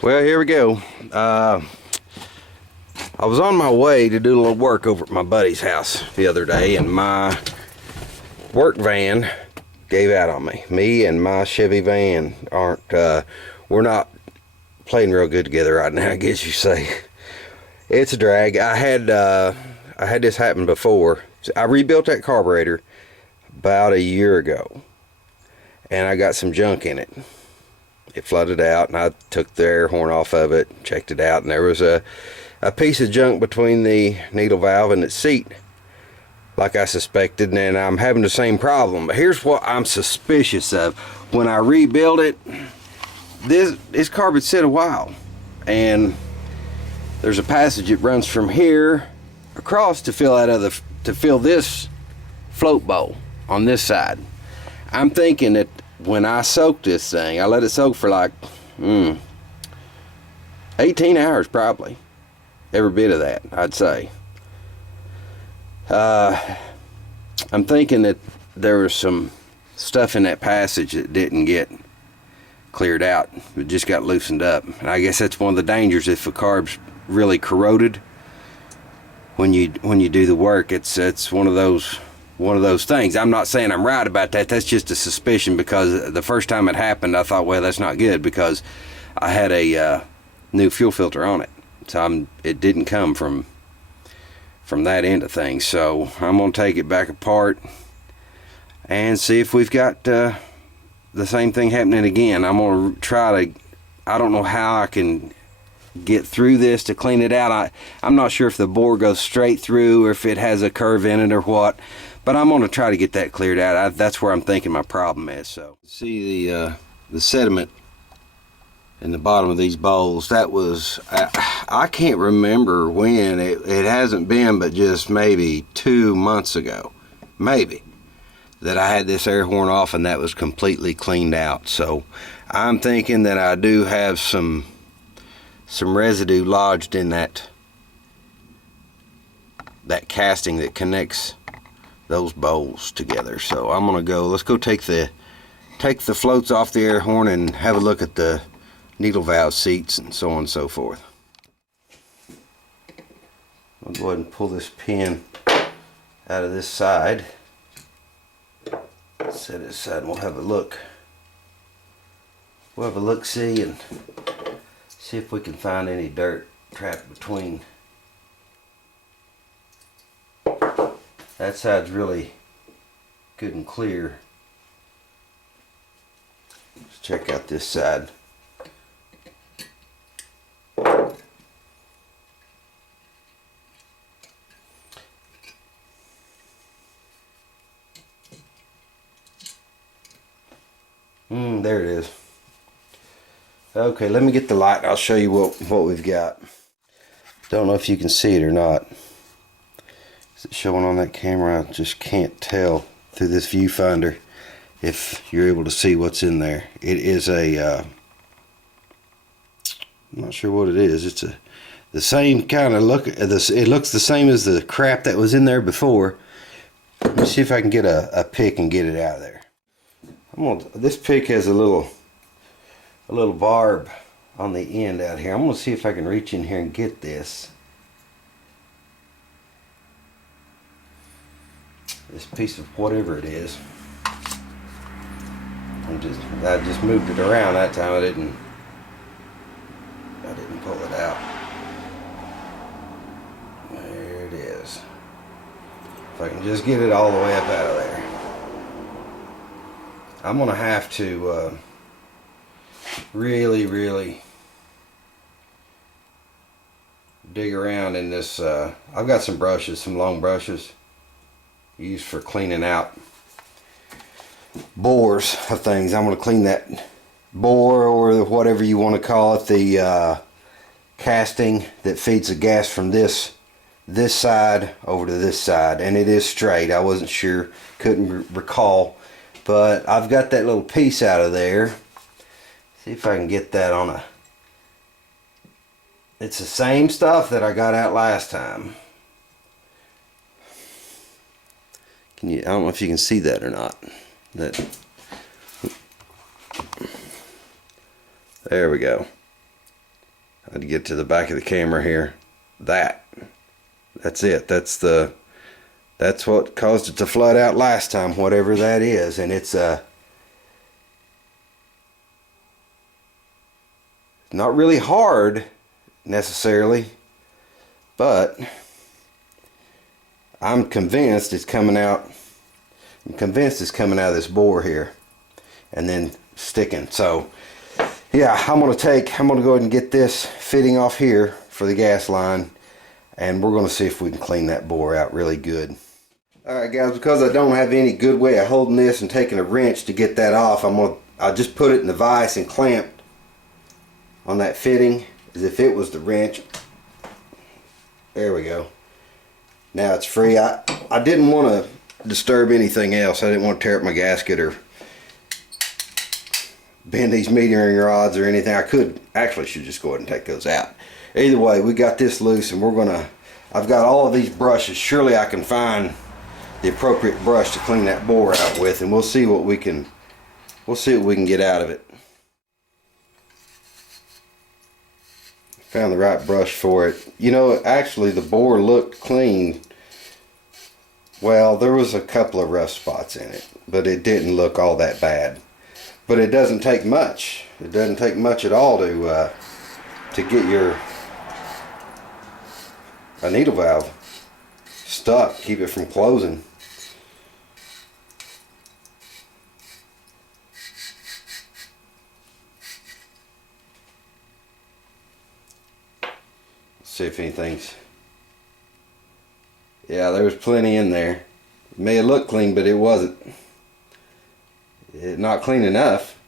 Well, here we go. I was on my way to do a little work over at my buddy's house the other day, and my work van gave out on me. Me and my Chevy van we're not playing real good together right now, I guess you say. It's a drag. I had this happen before. I rebuilt that carburetor about a year ago, and I got some junk in it. It flooded out, and I took the air horn off of it, checked it out, and there was a piece of junk between the needle valve and its seat, like I suspected, and I'm having the same problem. But here's what I'm suspicious of. When I rebuild it, this carburetor sit a while, and there's a passage that runs from here across to fill this float bowl on this side. I'm thinking that when I soak this thing, I let it soak for like 18 hours probably. Every bit of that, I'd say. I'm thinking that there was some stuff in that passage that didn't get cleared out. It just got loosened up. And I guess that's one of the dangers if a carb's really corroded. When you do the work, it's one of those things. I'm not saying I'm right about that. That's just a suspicion, because the first time it happened, I thought, well, that's not good, because I had a new fuel filter on it. So it didn't come from that end of things. So I'm gonna take it back apart and see if we've got the same thing happening again. I'm gonna try to. I don't know how I can get through this to clean it out. I'm not sure if the bore goes straight through or if it has a curve in it or what, but I'm gonna try to get that cleared out. That's where I'm thinking my problem is. So see the sediment in the bottom of these bowls. That was, I can't remember when. It hasn't been but just maybe 2 months ago, maybe, that I had this air horn off and that was completely cleaned out. So I'm thinking that I do have some residue lodged in that casting that connects those bowls together. So I'm gonna go, let's go take the floats off the air horn and have a look at the needle valve seats and so on and so forth. I'll go ahead and pull this pin out of this side. Set it aside and we'll have a look. We'll have a look-see and see if we can find any dirt trapped between. That side's really good and clear. Let's check out this side. There it is. Okay, let me get the light and I'll show you what we've got. Don't know if you can see it or not. Is it showing on that camera? I just can't tell through this viewfinder if you're able to see what's in there. It is I'm not sure what it is. It's the same kind of look. It looks the same as the crap that was in there before. Let me see if I can get a pick and get it out of there. This pick has a little barb on the end out here. I'm gonna see if I can reach in here and get this piece of whatever it is. I just moved it around that time. I didn't pull it out. There it is. If I can just get it all the way up out of there. I'm gonna have to really dig around in this. I've got some brushes, some long brushes used for cleaning out bores of things. I'm gonna clean that bore, or whatever you want to call it, the casting that feeds the gas from this side over to this side, and it is straight. I wasn't sure, couldn't recall, but I've got that little piece out of there. See if I can get that on a. It's the same stuff that I got out last time. I don't know if you can see that or not. There we go. I'd get to the back of the camera here. That's it. That's what caused it to flood out last time, whatever that is. And it's not really hard necessarily, but I'm convinced it's coming out. I'm convinced it's coming out of this bore here and then sticking. So yeah, I'm gonna go ahead and get this fitting off here for the gas line, and we're gonna see if we can clean that bore out really good. Alright guys, because I don't have any good way of holding this and taking a wrench to get that off, I'll just put it in the vise and clamp on that fitting as if it was the wrench. There we go. Now it's free. I didn't want to disturb anything else. I didn't want to tear up my gasket or bend these metering rods or anything. I should just go ahead and take those out. Either way, we got this loose, and I've got all of these brushes. Surely I can find the appropriate brush to clean that bore out with, and we'll see what we can get out of it. Found the right brush for it. You know, actually the bore looked clean. Well, there was a couple of rough spots in it, but it didn't look all that bad. But it doesn't take much. It doesn't take much at all to get a needle valve stuck, keep it from closing. See if anything's, yeah, there was plenty in there. It may have looked clean, but it wasn't. Not clean enough,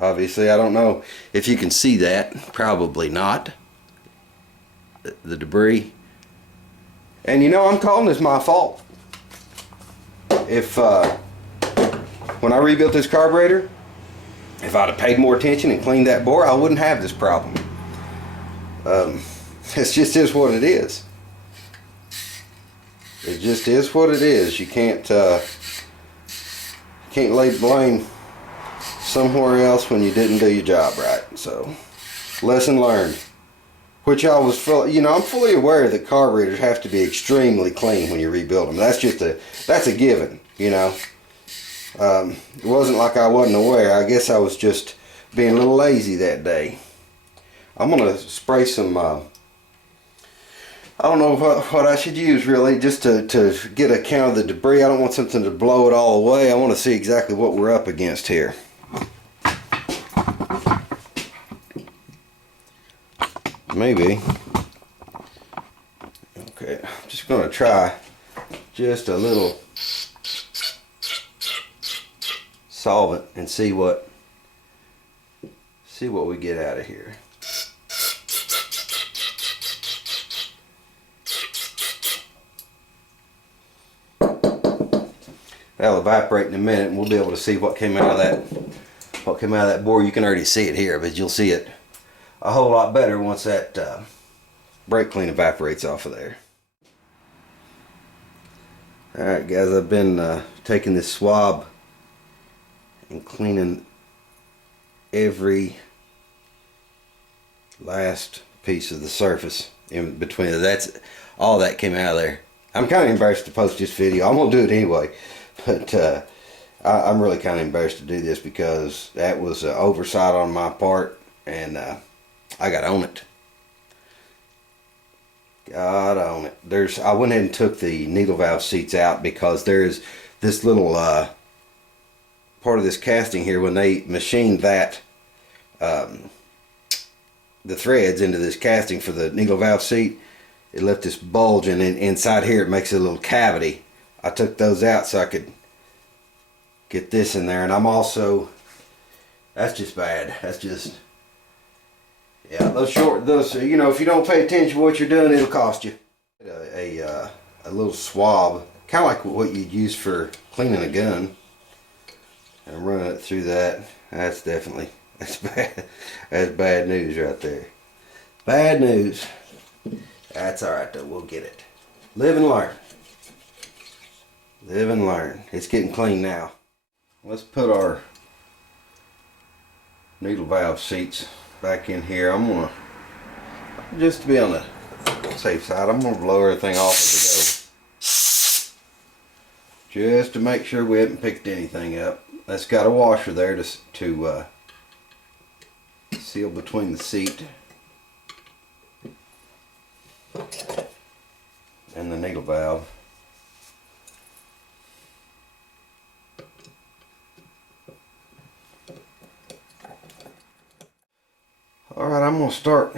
obviously. I don't know if you can see that. Probably not. The debris. And you know, I'm calling this my fault. If when I rebuilt this carburetor, if I'd have paid more attention and cleaned that bore, I wouldn't have this problem. It just is what it is. It just is what it is. You can't lay blame somewhere else when you didn't do your job right. So, lesson learned. Which I was, I'm fully aware that carburetors have to be extremely clean when you rebuild them. That's a given, you know. It wasn't like I wasn't aware. I guess I was just being a little lazy that day. I'm gonna spray some. I don't know what I should use really, just to get a count of the debris. I don't want something to blow it all away. I want to see exactly what we're up against here. Maybe. Okay, I'm just going to try just a little solvent and see what we get out of here. That'll evaporate in a minute, and we'll be able to see what came out of that bore. You can already see it here, but you'll see it a whole lot better once that brake clean evaporates off of there. Alright guys, I've been taking this swab and cleaning every last piece of the surface in between. That's all that came out of there. I'm kind of embarrassed to post this video. I'm going to do it anyway. But I'm really kind of embarrassed to do this because that was an oversight on my part, and I got to own it. Gotta own it. I went ahead and took the needle valve seats out because there's this little part of this casting here. When they machined that the threads into this casting for the needle valve seat, it left this bulge, and inside here it makes a little cavity. I took those out so I could get this in there, and I'm also, that's just bad. That's just, yeah, those, you know, if you don't pay attention to what you're doing, it'll cost you. A little swab, kind of like what you'd use for cleaning a gun, and running it through that. That's bad. That's bad news right there. Bad news. That's alright though, we'll get it. Live and learn. Live and learn. It's getting clean now. Let's put our needle valve seats back in here. I'm gonna Just to be on the safe side, I'm gonna blow everything off as I go, just to make sure we haven't picked anything up. That's got a washer there to seal between the seat and the needle valve. Alright, I'm going to start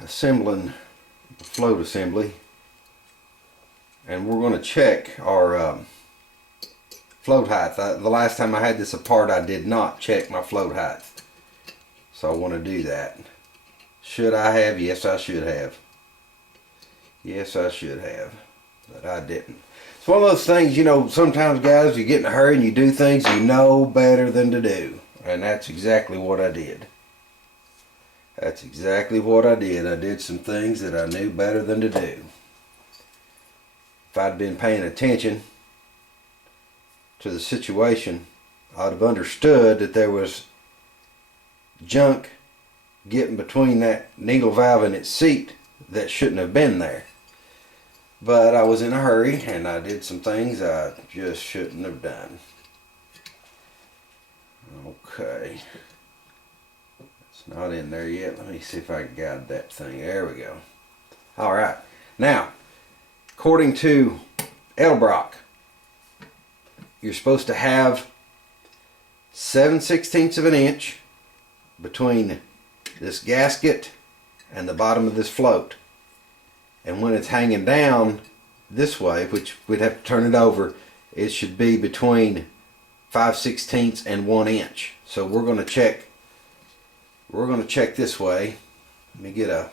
assembling the float assembly, and we're going to check our float height. The last time I had this apart, I did not check my float height, so I want to do that. Should I have? Yes, I should have. Yes, I should have, but I didn't. It's one of those things, you know, sometimes guys, you get in a hurry and you do things you know better than to do, and that's exactly what I did. That's exactly what I did. I did some things that I knew better than to do. If I'd been paying attention to the situation, I'd have understood that there was junk getting between that needle valve and its seat that shouldn't have been there. But I was in a hurry and I did some things I just shouldn't have done. Okay. Not in there yet. Let me see if I can guide that thing. There we go. Alright. Now, according to Edelbrock, you're supposed to have 7/16 of an inch between this gasket and the bottom of this float. And when it's hanging down this way, which we'd have to turn it over, it should be between 5/16 and 1 inch. So we're going to check. We're going to check this way. Let me get I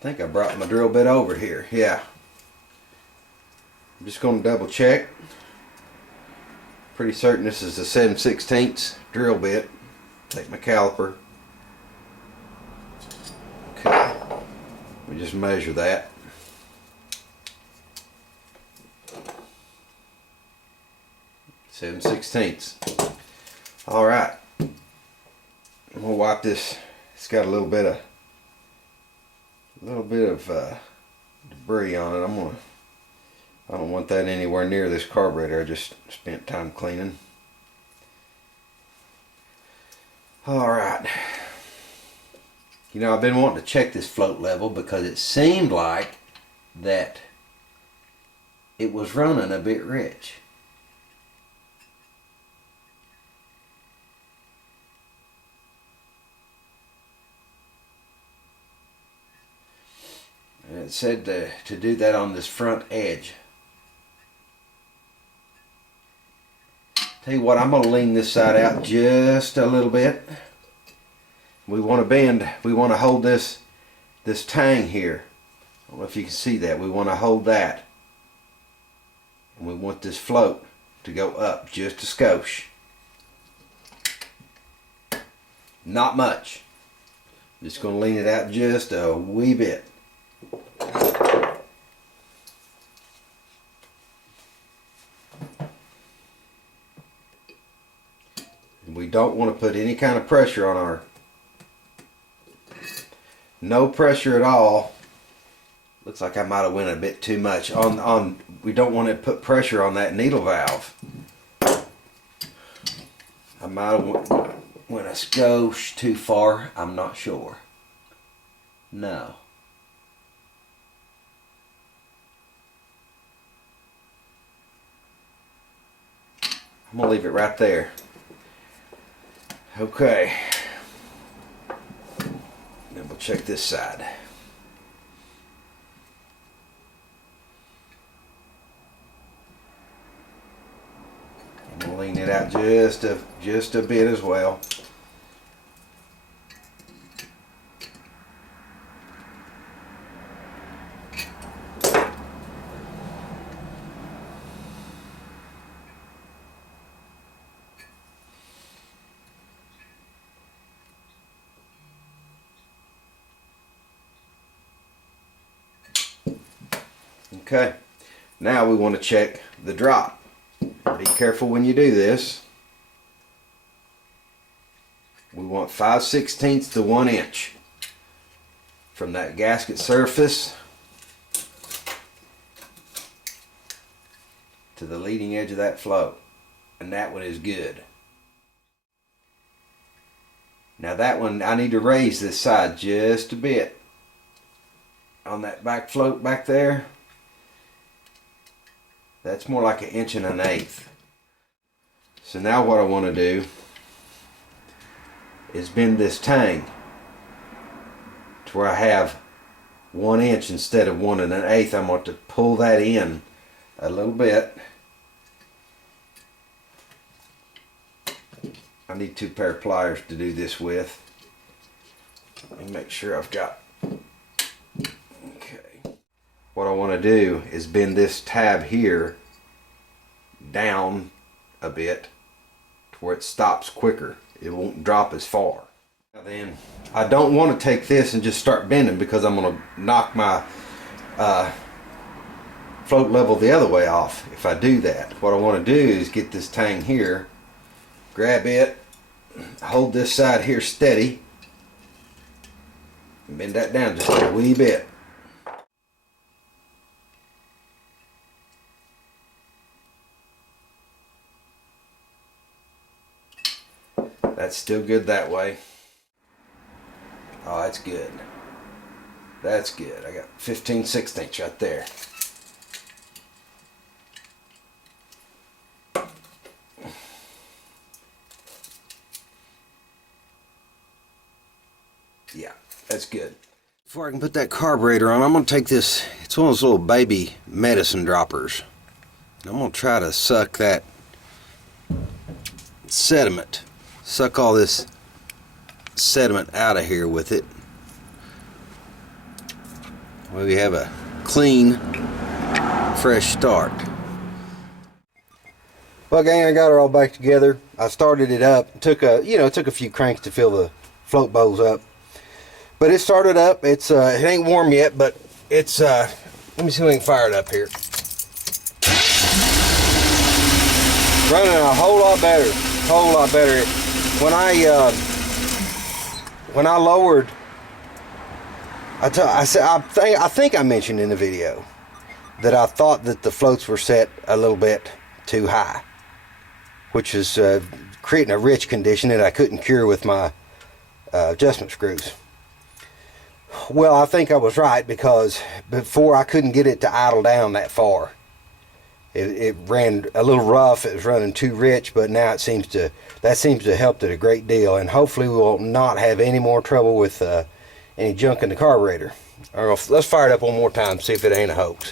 think I brought my drill bit over here. Yeah. I'm just going to double check. Pretty certain this is the 7/16 drill bit. Take my caliper. Okay. We just measure that. Seven sixteenths. All right. I'm gonna wipe this. It's got a little bit of debris on it. I don't want that anywhere near this carburetor I just spent time cleaning. All right. You know, I've been wanting to check this float level because it seemed like that it was running a bit rich. And it said to do that on this front edge. Tell you what, I'm going to lean this side out just a little bit. We want to bend, we want to hold this tang here. I don't know if you can see that. We want to hold that. And we want this float to go up just a skosh. Not much. Just going to lean it out just a wee bit. We don't want to put any kind of pressure on our, no pressure at all. Looks like I might have went a bit too much on we don't want to put pressure on that needle valve. I might have went a skosh too far. I'm not sure. No. I'm gonna leave it right there. Okay. Then we'll check this side. I'm gonna lean it out just a bit as well. Okay, now we want to check the drop. Be careful when you do this. We want 5/16 to 1 inch. from that gasket surface to the leading edge of that float, and that one is good. Now that one, I need to raise this side just a bit on that back float back there. That's more like 1 1/8 inches. So now what I want to do is bend this tang to where I have 1 inch instead of 1 1/8. I'm going to pull that in a little bit. I need 2 pair of pliers to do this with. Let me make sure I've got. Okay. What I want to do is bend this tab here down a bit to where it stops quicker. It won't drop as far. Now then, I don't want to take this and just start bending, because I'm going to knock my float level the other way off if I do that. What I want to do is get this tang here, grab it, hold this side here steady, and bend that down just a wee bit. That's still good that way. Oh, that's good. That's good. I got 15/16 right there. Yeah, that's good. Before I can put that carburetor on, I'm going to take this, it's one of those little baby medicine droppers. I'm going to try to suck that sediment, suck all this sediment out of here with it. We have a clean, fresh start. Well, gang, I got her all back together. I started it up. It took a few cranks to fill the float bowls up. But it started up. It's it ain't warm yet, but it's let me see if we can fire it up here. Running a whole lot better. Whole lot better. When I lowered, I think I mentioned in the video that I thought that the floats were set a little bit too high, which is creating a rich condition that I couldn't cure with my adjustment screws. Well, I think I was right, because before I couldn't get it to idle down that far. It ran a little rough. It was running too rich, but now that seems to have helped it a great deal, and hopefully we will not have any more trouble with any junk in the carburetor. Let's fire it up one more time, see if it ain't a hoax.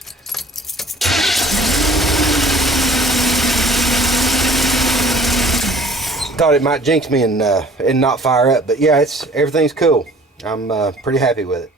Thought it might jinx me and not fire up, but yeah, everything's cool. I'm pretty happy with it.